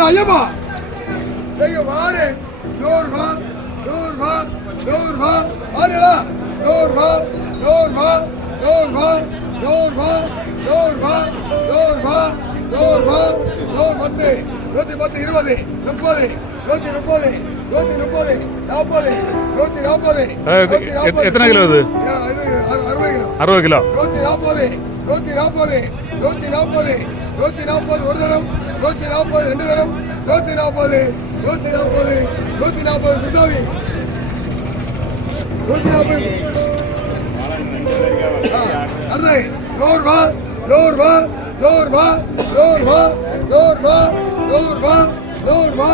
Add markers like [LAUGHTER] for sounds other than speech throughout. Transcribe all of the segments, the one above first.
ஐயப்பா ஐயோ வாரு நூறுபா நூறுபா நூறுபா வாருடா நூறுபா நூறுபா நூறுபா நூறுபா நூறுபா நூறுபா நூறுபா நூறு பத்து இருபத்தி பத்து இருபது முப்பது இருபத்தி முப்பது இருபத்தி முப்பது நாற்பது இருபத்தி நாற்பது எத்தனை கிலோ இது? அறுபது கிலோ. அறுபது நாற்பது இருபத்தி நாற்பது இருபத்தி நாற்பது இருபத்தி நாற்பது ஒரு தரம். நூத்தி நாற்பது ரெண்டு தரம் நூத்தி நாற்பது நூத்தி நாற்பது நூத்தி நாற்பது குருசாமி நூத்தி நாற்பது அடுத்து நூறு ரூபா நூறு ரூபா நூறு ரூபா நூறு ரூபா நூறு ரூபா நூறு ரூபா நூறு ரூபா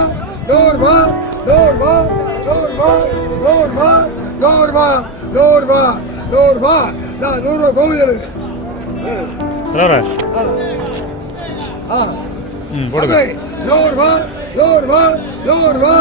நூறு ரூபா நூறு ரூபா நூறு ரூபா நூறு ரூபா நூறு ரூபா நூறு ரூபா நூறு ரூபா நான் நூறு ரூபா கோவில் தலைவரா ஆ ம் போடுங்க. நூறுரூவா நூறுரூவா நூறுரூவா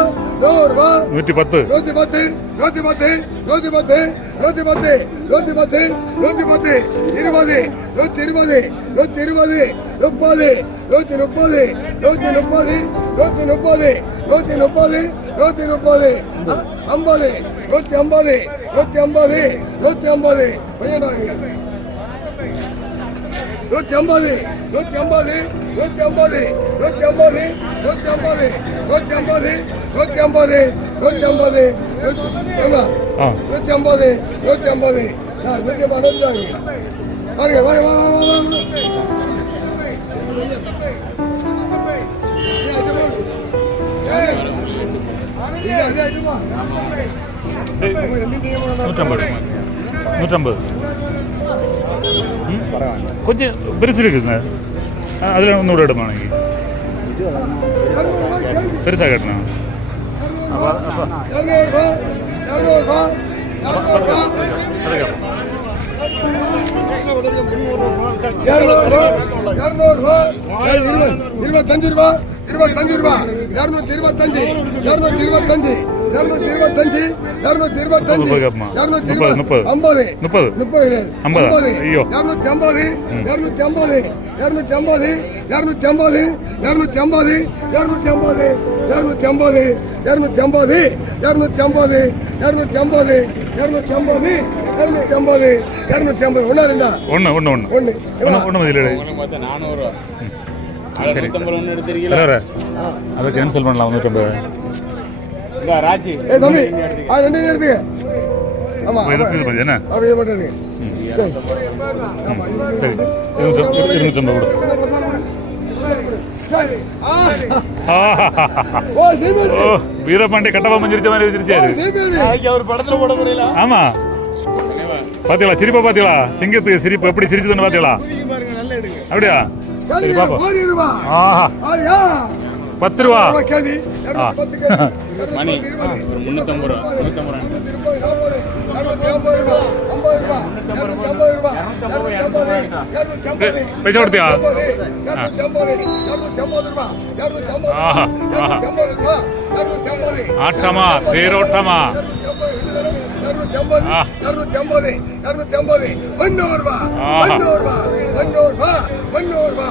நூறுரூவா நூற்றி பத்து. நூற்றி பத்து நூற்றி பத்து நூற்றி பத்து நூற்றி பத்து நூற்றி பத்து நூற்றி பத்து இருபது நூற்றி இருபது நூற்றி இருபது முப்பது நூற்றி முப்பது நூற்றி முப்பது நூற்றி முப்பது நூற்றி முப்பது நூற்றி முப்பது ஐம்பது நூற்றி ஐம்பது நூற்றி ஐம்பது நூற்றி ஐம்பது. பையன் நூத்தி ஐம்பது நூத்தி ஐம்பது நூத்தி ஐம்பது நூத்தி ஐம்பது நூத்தி ஐம்பது நூத்தி ஐம்பது நூத்தி ஐம்பது நூத்தி ஐம்பது நூத்தி ஐம்பது நூத்தி ஐம்பது நூத்தி ஐம்பது வாங்க பாருங்க வாங்க வா வா வா வா இது அது அதுமா ரெண்டு தீயமான நூற்றம்பது நூற்றம்பது. கொஞ்சம் பெருசு இருக்குதுங்க அதில் நூறு இடமா அன்னைக்கு பெருசாக கட்டணும் இருபத்தஞ்சு ரூபா இருபத்தஞ்சு ரூபா இருநூத்தி இருபத்தஞ்சு இருநூத்தி இருபத்தஞ்சு. இரநூத்தி இருபத்தஞ்சு இரநூத்தி இருபத்தஞ்சு. இரநூத்தி முப்பது. ஐம்பது முப்பது. ஐம்பதா? ஐயோ. இரநூத்தி ஐம்பது. இரநூத்தி ஐம்பது இரநூத்தி ஐம்பது இரநூத்தி ஐம்பது இரநூத்தி ஐம்பது இரநூத்தி ஐம்பது இரநூத்தி ஐம்பது இரநூத்தி ஐம்பது இரநூத்தி ஐம்பது இரநூத்தி ஐம்பது இரநூத்தி ஐம்பது இரநூத்தி ஐம்பது இரநூத்தி ஐம்பது ஒன்றா ரெண்டா ஒன்று ஒன்று ஒன்று ஒன்று நானூறு சரி அதை கேன்சல் பண்ணலாம் நூற்றம்பது இந்த ராஜி. ஏ தம்பி. அது ரெண்டு எடுத்துக்க. ஆமா இது என்ன? அப்படி இது பண்ணுங்க சரி. சரி. இருநூற்றம்பது வீரபாண்டி கட்டவா மஞ்சிரிச்ச மாதிரி வச்சிருச்சாரு. அவர் படத்துல போட முடியல ஆமா. பாத்தீங்களா சிரிப்பா பாத்தீங்களா? சிங்கத்துக்கு சிரிப்பு எப்படி சிரிச்சதுன்னு பாத்தீங்களா? அப்படியா? சரி பாப்பா ஆஹா. பத்து ரூபா. கேள்வி. [LAUGHS] மணி. ஒரு முந்நூற்றம்பது ரூபா பைசா கொடுத்தியா? ஆட்டமா தேரோட்டமா இரநூத்தி ஐம்பது இரநூத்தி ஐம்பது முன்னூறு ரூபா. முன்னூறு ரூபா. முன்னூறு ரூபா. முன்னூறு ரூபா.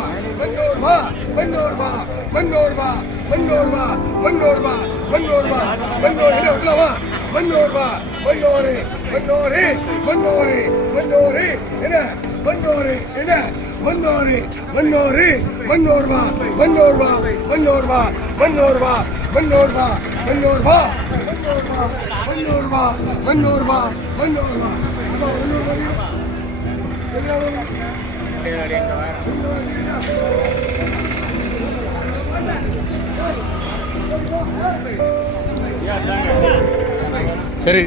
முன்னூறு ரூபா முன்னூறு ரூபா முன்னூறு ரூபா முன்னூறு ரூபா முன்னூறு ரூபா முன்னூறு என்ன விட்டுலாமா முன்னூறு ரூபா முன்னூறு முன்னூறு முன்னூறு முன்னூறு என்ன முன்னூறு என்ன முன்னூறு முன்னூறு முன்னூறு ரூபா முன்னூறு ரூபா முன்னூறு ரூபா முன்னூறு ரூபா முன்னூறு ரூபா முன்னூறு ரூபா முன்னூறு ரூபா முன்னூறு ரூபா முன்னூறு ரூபா அப்பா, முன்னூறு சரி